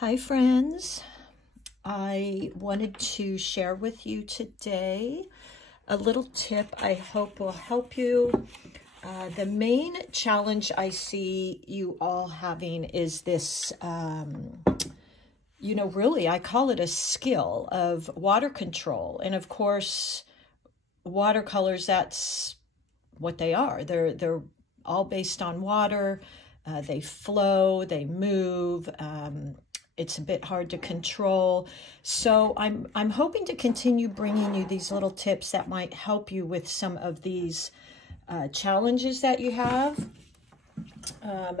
Hi friends, I wanted to share with you today a little tip I hope will help you. The main challenge I see you all having is this, really I call it a skill of water control. And of course, watercolors, that's what they are. They're all based on water. They flow, they move. It's a bit hard to control. So I'm hoping to continue bringing you these little tips that might help you with some of these challenges that you have.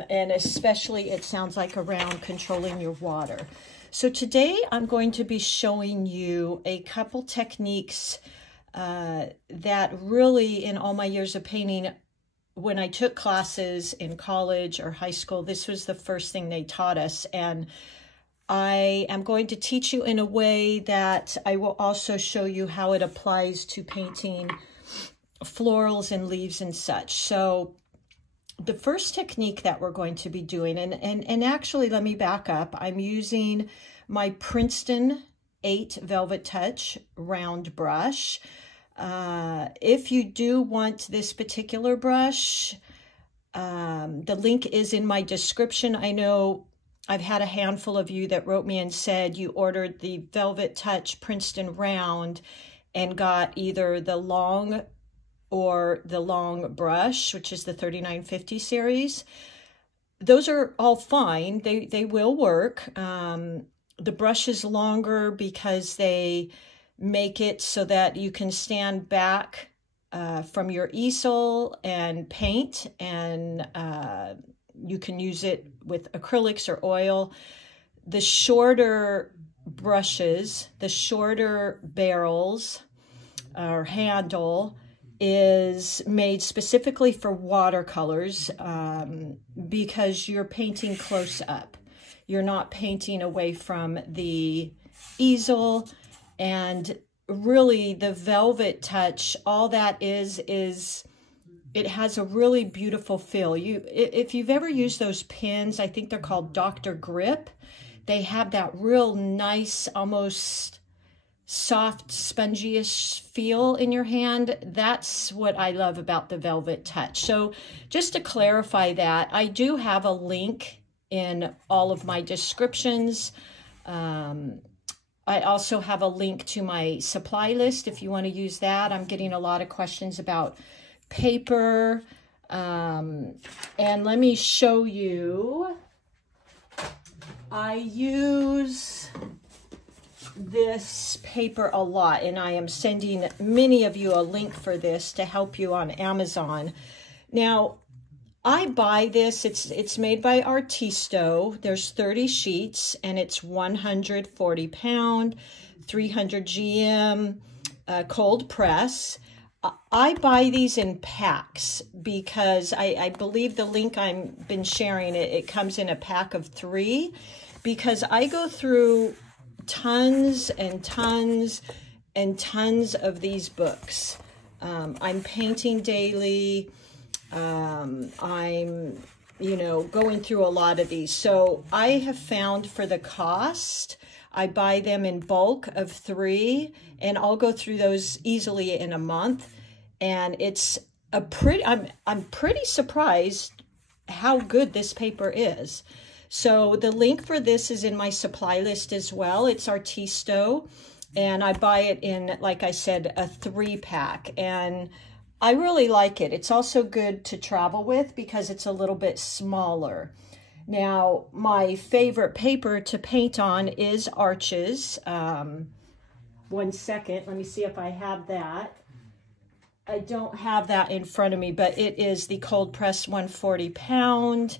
And especially it sounds like around controlling your water. So today I'm going to be showing you a couple techniques that really in all my years of painting, when I took classes in college or high school, this was the first thing they taught us. And I am going to teach you in a way that I will also show you how it applies to painting florals and leaves and such. So the first technique that we're going to be doing, and actually let me back up. I'm using my Princeton 8 Velvet Touch round brush. If you do want this particular brush, the link is in my description. I know I've had a handful of you that wrote me and said you ordered the Velvet Touch Princeton round and got either the long or the long brush, which is the 3950 series. Those are all fine. They will work. The brush is longer because they make it so that you can stand back from your easel and paint, and you can use it with acrylics or oil. The shorter brushes, the shorter barrels or handle is made specifically for watercolors because you're painting close up. You're not painting away from the easel. And really the Velvet Touch, all that is it has a really beautiful feel. If you've ever used those pins, I think they're called Dr. Grip. They have that real nice, almost soft, spongy-ish feel in your hand. That's what I love about the Velvet Touch. So just to clarify that, I do have a link in all of my descriptions. I also have a link to my supply list if you want to use that. I'm getting a lot of questions about paper. And let me show you. I use this paper a lot, and I am sending many of you a link for this to help you on Amazon. Now, I buy this, it's made by Artisto. There's 30 sheets, and it's 140 pound, 300 GM, cold press. I buy these in packs because I believe the link I've been sharing, it comes in a pack of 3, because I go through tons and tons and tons of these books. I'm painting daily. I'm, going through a lot of these. So I have found for the cost, I buy them in bulk of 3, and I'll go through those easily in a month. And it's a pretty, I'm pretty surprised how good this paper is. So the link for this is in my supply list as well. It's Artisto, and I buy it in, like I said, a 3-pack. And I really like it. It's also good to travel with because it's a little bit smaller. Now, my favorite paper to paint on is Arches. 1 second, let me see if I have that. I don't have that in front of me, but it is the cold press 140 pound.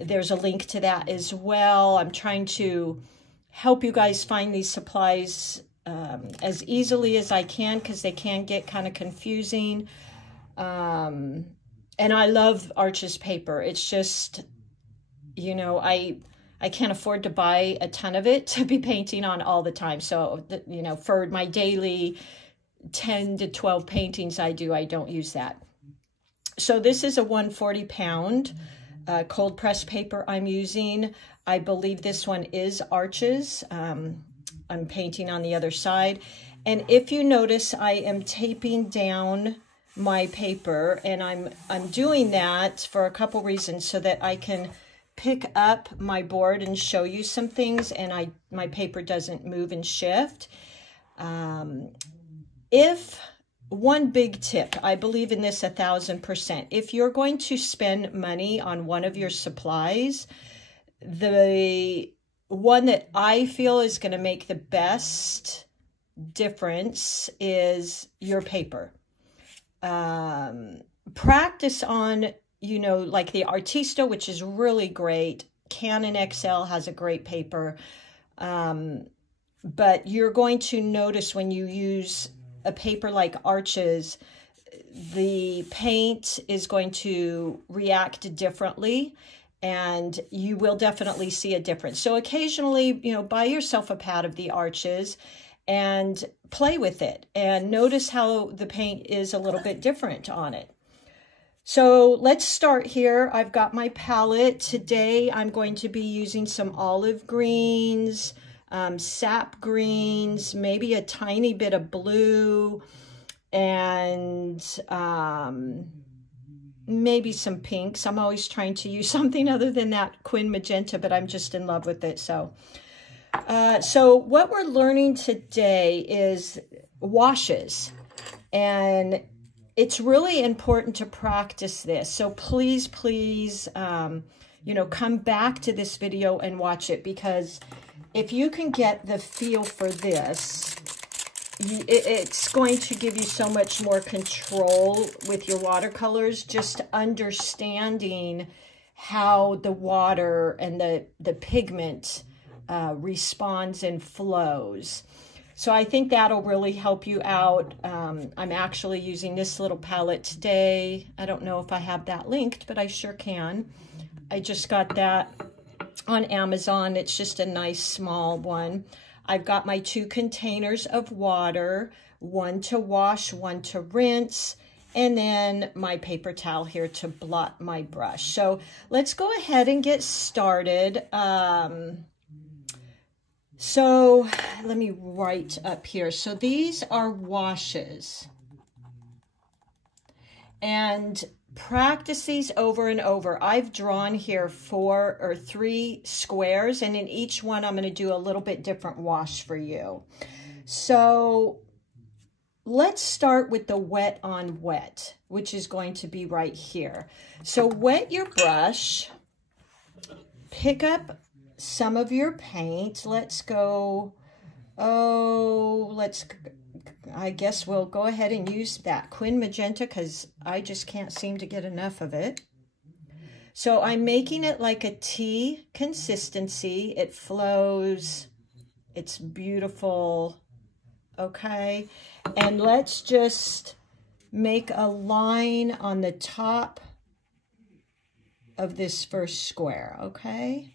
There's a link to that as well. I'm trying to help you guys find these supplies as easily as I can because they can get kind of confusing. And I love Arches paper. It's just, I can't afford to buy a ton of it to be painting on all the time. So, for my daily 10 to 12 paintings I don't use that. So this is a 140 pound. cold press paper I'm using. I believe this one is Arches. I'm painting on the other side. And if you notice, I am taping down my paper, and I'm doing that for a couple reasons, so that I can pick up my board and show you some things, and my paper doesn't move and shift. If one big tip, I believe in this 1000%. If you're going to spend money on one of your supplies, the one that I feel is going to make the best difference is your paper. Practice on, you know, like the Artista, which is really great. Canon XL has a great paper. But you're going to notice when you use a paper like Arches, the paint is going to react differently, and you will definitely see a difference. So occasionally, you know, buy yourself a pad of the Arches and play with it and notice how the paint is a little bit different on it. So let's start here. I've got my palette. Today I'm going to be using some olive greens, sap greens, maybe a tiny bit of blue, and maybe some pinks. I'm always trying to use something other than that Quin Magenta, but I'm just in love with it. So what we're learning today is washes, and it's really important to practice this. So please, you know, come back to this video and watch it, because if you can get the feel for this, it's going to give you so much more control with your watercolors, just understanding how the water and the pigment responds and flows. So I think that'll really help you out. I'm actually using this little palette today. I don't know if I have that linked, but I sure can. I just got that on Amazon. It's just a nice small one. I've got my 2 containers of water, one to wash, one to rinse, and then my paper towel here to blot my brush. So let's go ahead and get started. So let me write up here. So these are washes. And practice these over and over. I've drawn here 4 or 3 squares, and in each one I'm going to do a little bit different wash for you. So let's start with the wet on wet, which is going to be right here. So wet your brush, pick up some of your paint. Let's go, I guess we'll go ahead and use that Quin Magenta, because I just can't seem to get enough of it. So I'm making it like a tea consistency. It flows. It's beautiful. Okay. And let's just make a line on the top of this first square. Okay.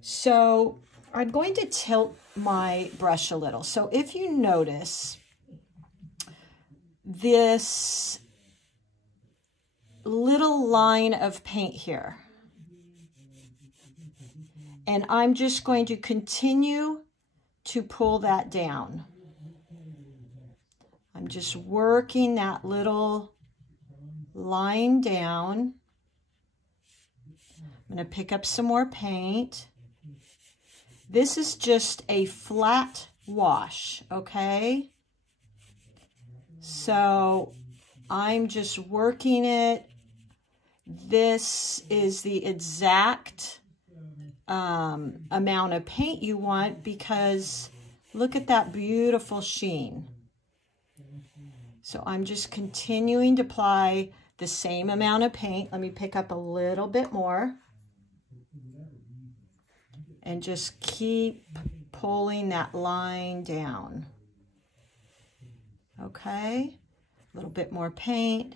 So I'm going to tilt my brush a little. So if you notice this little line of paint here, and I'm just going to continue to pull that down. I'm just working that little line down. I'm going to pick up some more paint. This is just a flat wash, okay? So I'm just working it. This is the exact amount of paint you want, because look at that beautiful sheen. So I'm just continuing to apply the same amount of paint. Let me pick up a little bit more. And just keep pulling that line down. Okay, a little bit more paint.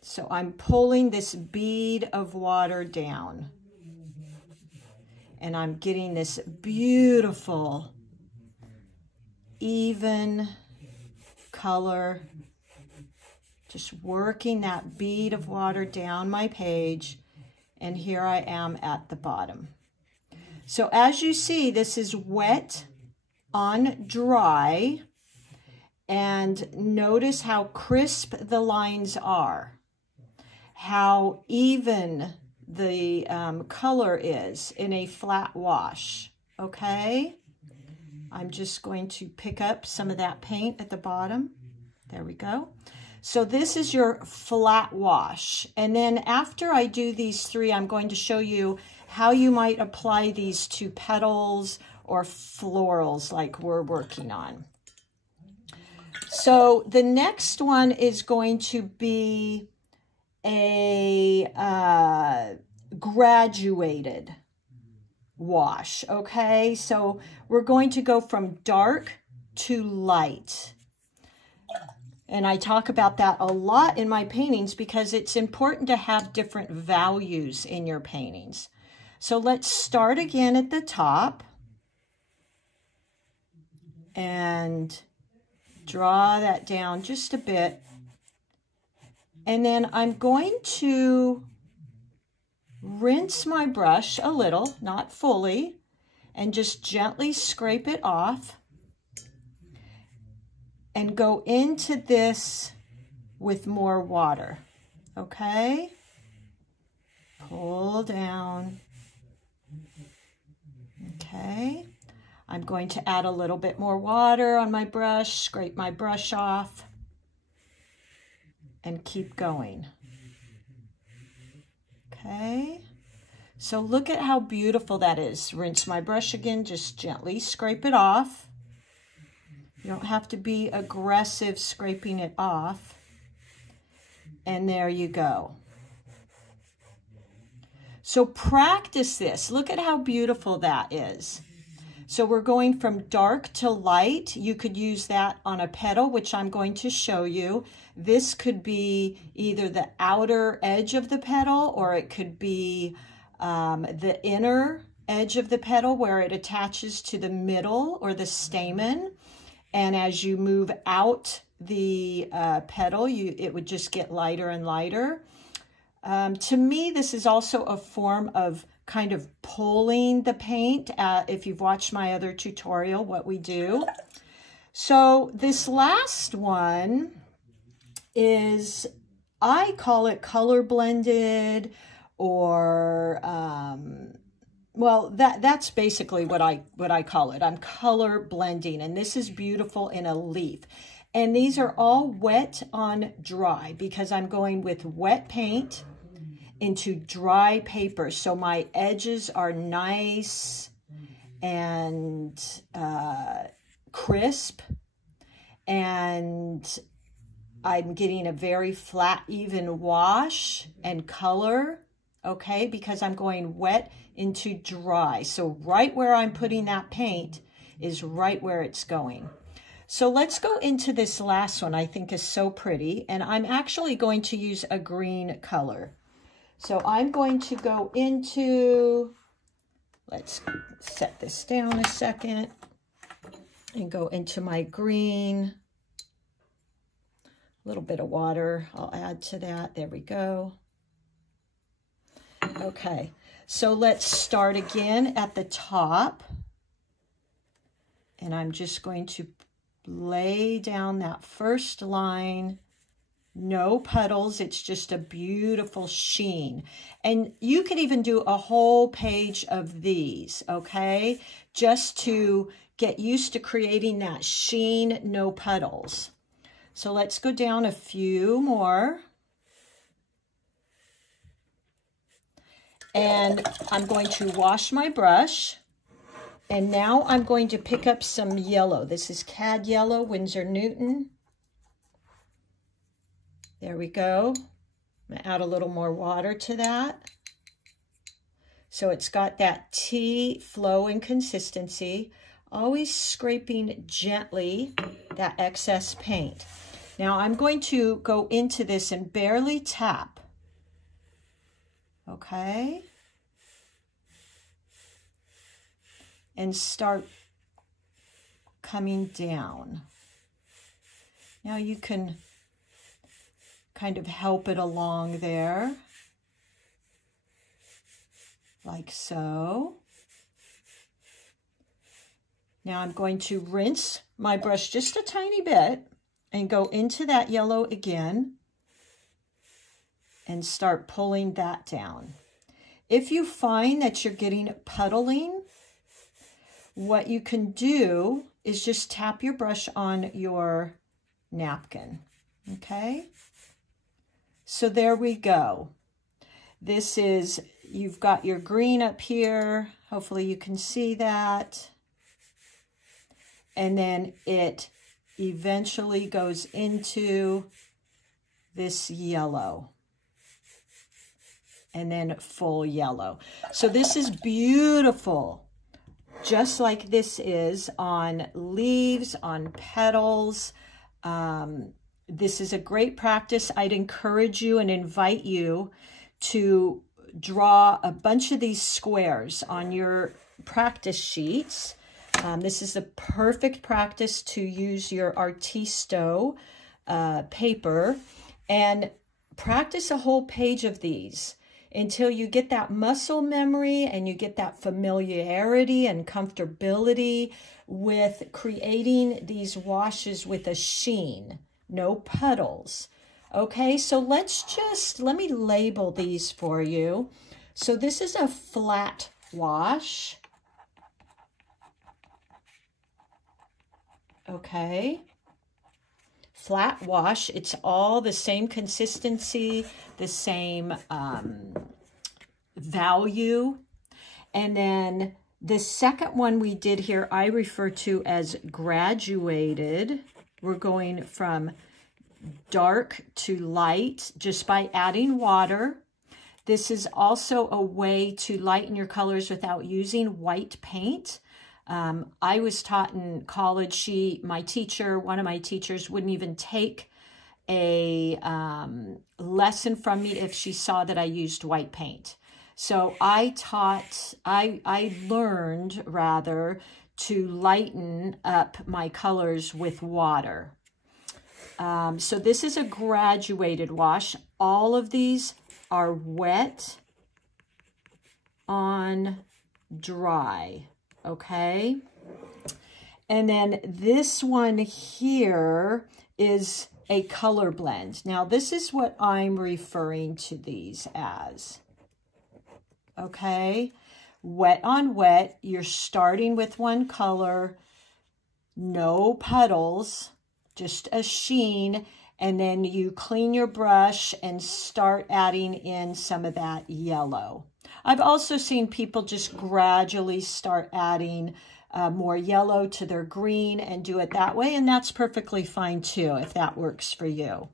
So I'm pulling this bead of water down. And I'm getting this beautiful, even color Just working that bead of water down my page, and here I am at the bottom. So as you see, this is wet on dry, and notice how crisp the lines are, how even the color is in a flat wash, okay? I'm just going to pick up some of that paint at the bottom. There we go. So this is your flat wash. And then after I do these three, I'm going to show you how you might apply these to petals or florals like we're working on. So the next one is going to be a graduated wash, okay? So we're going to go from dark to light. And I talk about that a lot in my paintings because it's important to have different values in your paintings. So let's start again at the top and draw that down just a bit. And then I'm going to rinse my brush a little, not fully, and just gently scrape it off and go into this with more water, okay? Pull down, okay? I'm going to add a little bit more water on my brush, scrape my brush off, and keep going. Okay, so look at how beautiful that is. Rinse my brush again, just gently scrape it off. You don't have to be aggressive scraping it off. And there you go. So practice this. Look at how beautiful that is. So we're going from dark to light. You could use that on a petal, which I'm going to show you. This could be either the outer edge of the petal, or it could be the inner edge of the petal where it attaches to the middle or the stamen. And as you move out the petal, it would just get lighter and lighter. To me, this is also a form of kind of pulling the paint, if you've watched my other tutorial, what we do. So this last one is, I call it color blended, or well, that's basically what I call it. I'm color blending, and this is beautiful in a leaf. And these are all wet on dry because I'm going with wet paint into dry paper. So my edges are nice and crisp, and I'm getting a very flat, even wash and color, okay, because I'm going wet into dry. So right where I'm putting that paint is right where it's going. So let's go into this last one. I think is so pretty, and I'm actually going to use a green color. So I'm going to go into, let's set this down a second and go into my green. A little bit of water I'll add to that. There we go. Okay, so let's start again at the top. And I'm just going to lay down that first line. No puddles, it's just a beautiful sheen. And you could even do a whole page of these, okay? Just to get used to creating that sheen, no puddles. So let's go down a few more. And I'm going to wash my brush. And now I'm going to pick up some yellow. This is Cad Yellow, Winsor Newton. There we go. I'm going to add a little more water to that. So it's got that tea flow and consistency. Always scraping gently that excess paint. Now I'm going to go into this and barely tap. Okay? And start coming down. Now you can kind of help it along there, like so. Now I'm going to rinse my brush just a tiny bit and go into that yellow again and start pulling that down. If you find that you're getting puddling, what you can do is just tap your brush on your napkin, okay? So there we go. This is, you've got your green up here. Hopefully you can see that. And then it eventually goes into this yellow. And then full yellow. So this is beautiful. Just like this is on leaves, on petals. This is a great practice. I'd encourage you and invite you to draw a bunch of these squares on your practice sheets. This is the perfect practice to use your Artisto paper and practice a whole page of these until you get that muscle memory and you get that familiarity and comfortability with creating these washes with a sheen, no puddles. Okay, so let me label these for you. So this is a flat wash. Okay, flat wash. It's all the same consistency, the same value. And then the second one we did here, I refer to as graduated. We're going from dark to light just by adding water. This is also a way to lighten your colors without using white paint. I was taught in college, one of my teachers wouldn't even take a lesson from me if she saw that I used white paint. So I learned rather to lighten up my colors with water. So this is a graduated wash. All of these are wet on dry. Okay, and then this one here is a color blend. Now this is what I'm referring to these as. Okay, wet on wet, you're starting with one color, no puddles, just a sheen, and then you clean your brush and start adding in some of that yellow. I've also seen people just gradually start adding more yellow to their green and do it that way, and that's perfectly fine too if that works for you.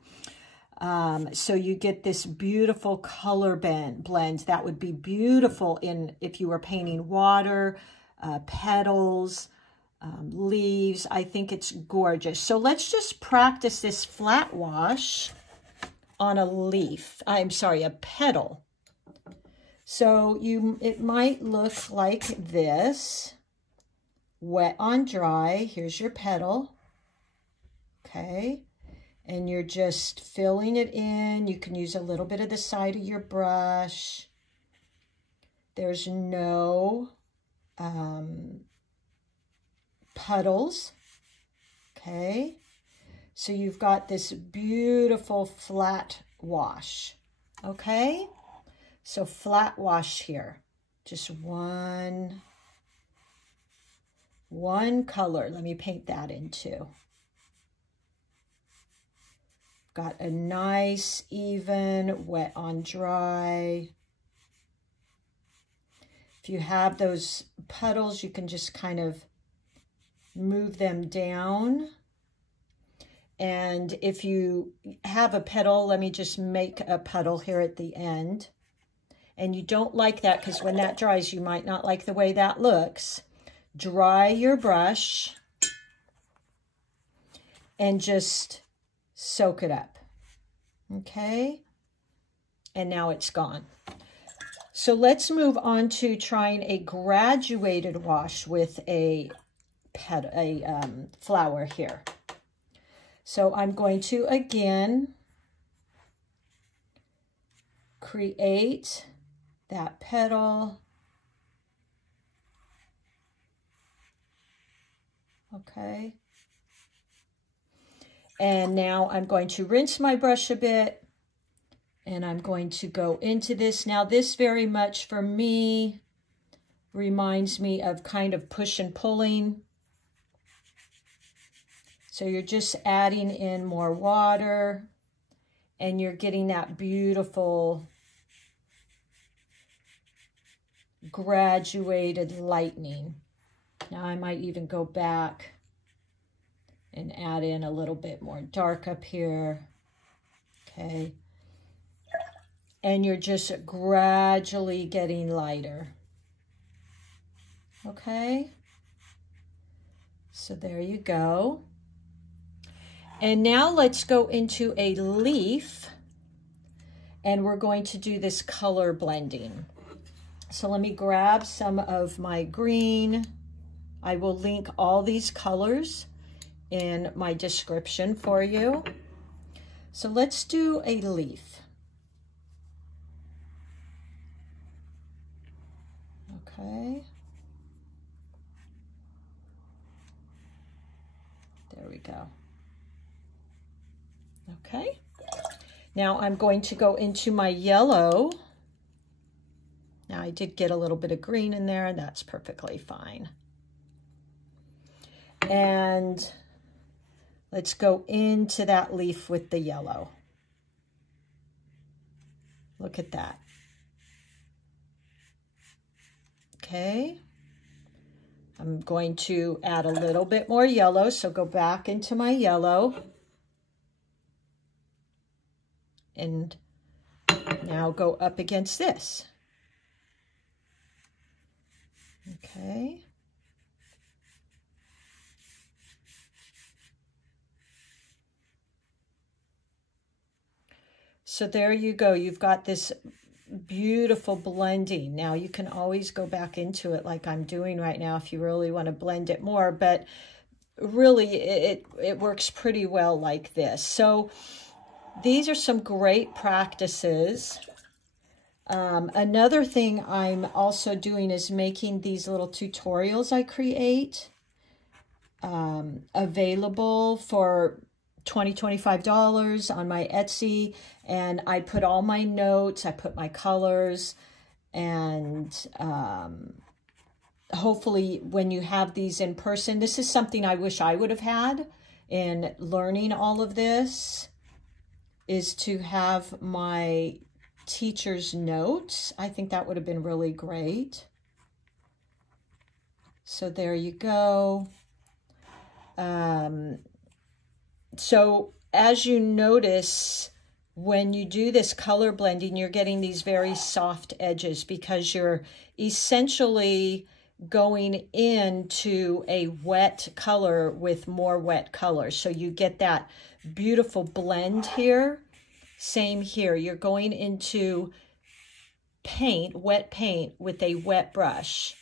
So you get this beautiful color blend that would be beautiful if you were painting water, petals, leaves. I think it's gorgeous. So let's just practice this flat wash on a leaf. I'm sorry, a petal. So it might look like this, wet on dry. Here's your petal, okay? And you're just filling it in. You can use a little bit of the side of your brush. There's no puddles, okay? So you've got this beautiful flat wash, okay? So flat wash here, just one color. Let me paint that in too. Got a nice, even, wet on dry. If you have those puddles, you can just kind of move them down. And if you have a petal, let me just make a puddle here at the end. And you don't like that because when that dries, you might not like the way that looks. Dry your brush and just soak it up, okay? And now it's gone. So let's move on to trying a graduated wash with a flower here. So I'm going to, again, create that petal. Okay. And now I'm going to rinse my brush a bit, and I'm going to go into this. Now this very much for me reminds me of kind of push and pulling. So you're just adding in more water, and you're getting that beautiful graduated lightning. Now I might even go back and add in a little bit more dark up here. Okay. And you're just gradually getting lighter. Okay. So there you go. And now let's go into a leaf, and we're going to do this color blending. So let me grab some of my green. I will link all these colors in my description for you. So let's do a leaf. Okay. There we go. Okay. Now I'm going to go into my yellow. Now I did get a little bit of green in there, and that's perfectly fine. And let's go into that leaf with the yellow. Look at that. Okay. I'm going to add a little bit more yellow, so go back into my yellow. And now go up against this. Okay. So there you go. You've got this beautiful blending. Now you can always go back into it like I'm doing right now if you really want to blend it more, but really it works pretty well like this. So these are some great practices. Another thing I'm also doing is making these little tutorials I create available for $25 on my Etsy, and I put all my notes, I put my colors, and hopefully when you have these in person, this is something I wish I would have had in learning all of this, is to have my teacher's notes. I think that would have been really great. So there you go. So as you notice, when you do this color blending, you're getting these very soft edges because you're essentially going into a wet color with more wet color. So you get that beautiful blend here. Same here. You're going into paint, wet paint with a wet brush.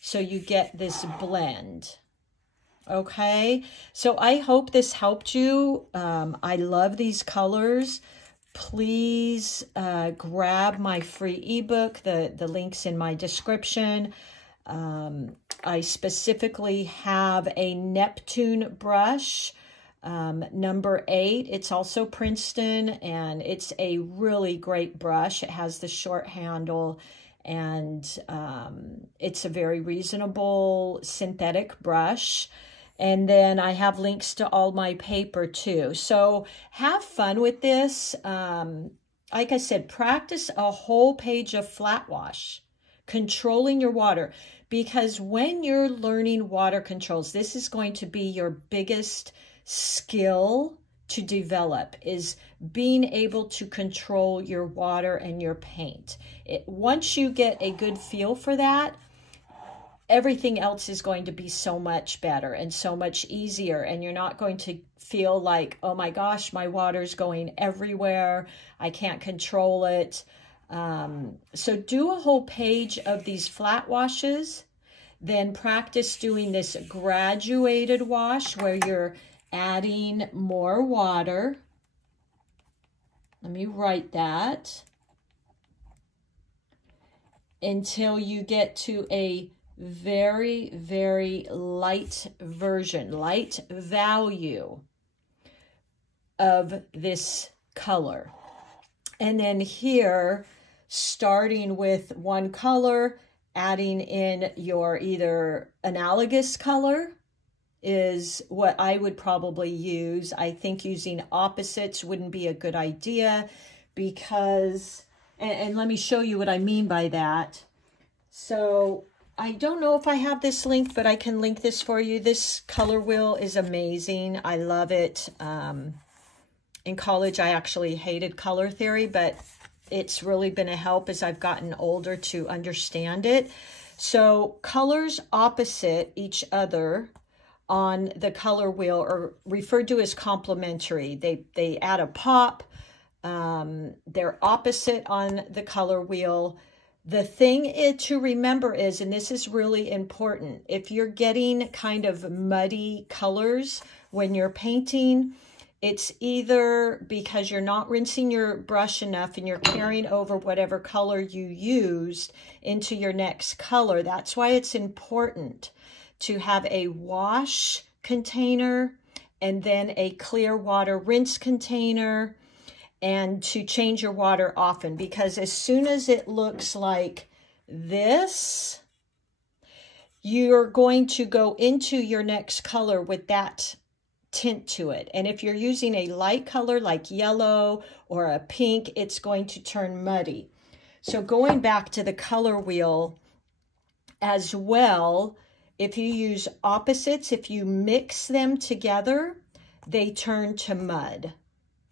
So you get this blend. Okay, so I hope this helped you. I love these colors. Please grab my free ebook. The link's in my description. I specifically have a Neptune brush, number 8. It's also Princeton, and it's a really great brush. It has the short handle, and it's a very reasonable synthetic brush. And then I have links to all my paper too. So have fun with this. Like I said, practice a whole page of flat wash, controlling your water. Because when you're learning water controls, this is going to be your biggest skill to develop, is being able to control your water and your paint. Once you get a good feel for that, everything else is going to be so much better and so much easier, and you're not going to feel like, oh my gosh, my water's going everywhere, I can't control it. So do a whole page of these flat washes, then practice doing this graduated wash where you're adding more water. Let me write that. until you get to a very, very light version, light value of this color. And then here, starting with one color, adding in your either analogous color is what I would probably use. I think using opposites wouldn't be a good idea because, and let me show you what I mean by that. So I don't know if I have this link, but I can link this for you. This color wheel is amazing. I love it. In college, I actually hated color theory, but it's really been a help as I've gotten older to understand it. So colors opposite each other on the color wheel are referred to as complementary. They add a pop. They're opposite on the color wheel. The thing to remember is, and this is really important, if you're getting kind of muddy colors when you're painting, it's either because you're not rinsing your brush enough and you're carrying over whatever color you used into your next color. That's why it's important to have a wash container and then a clear water rinse container, and to change your water often, because as soon as it looks like this, you're going to go into your next color with that tint to it. And if you're using a light color like yellow or a pink, it's going to turn muddy. So going back to the color wheel as well, if you use opposites, if you mix them together, they turn to mud.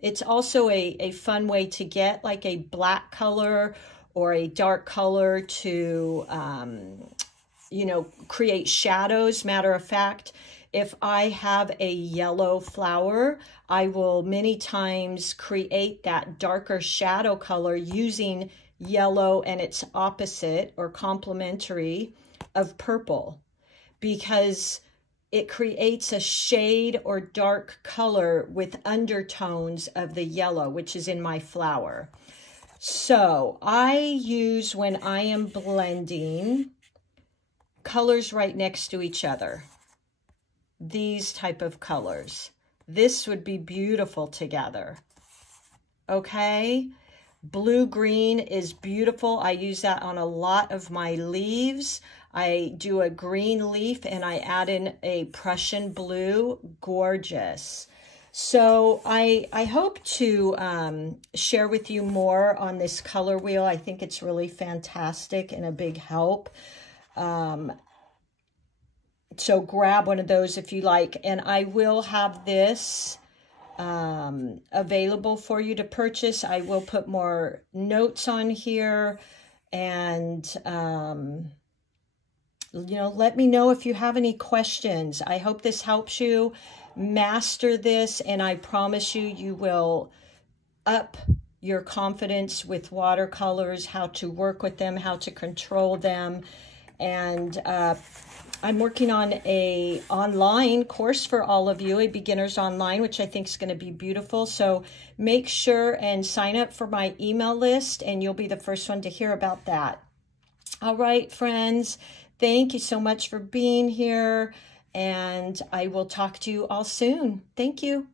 It's also a fun way to get like a black color or a dark color to, you know, create shadows. Matter of fact, if I have a yellow flower, I will many times create that darker shadow color using yellow and its opposite or complementary of purple, because it creates a shade or dark color with undertones of the yellow, which is in my flower. So I use, when I am blending, colors right next to each other. These type of colors. This would be beautiful together. Okay? Blue-green is beautiful. I use that on a lot of my leaves. I do a green leaf and I add in a Prussian blue. Gorgeous. So I hope to share with you more on this color wheel. I think it's really fantastic and a big help. So grab one of those if you like. And I will have this available for you to purchase. I will put more notes on here, and you know, let me know if you have any questions. I hope this helps you master this, and I promise you, you will up your confidence with watercolors, how to work with them, how to control them. And I'm working on a online course for all of you, a beginner's online, which I think is going to be beautiful. So make sure and sign up for my email list, and you'll be the first one to hear about that. All right, friends, thank you so much for being here, and I will talk to you all soon. Thank you.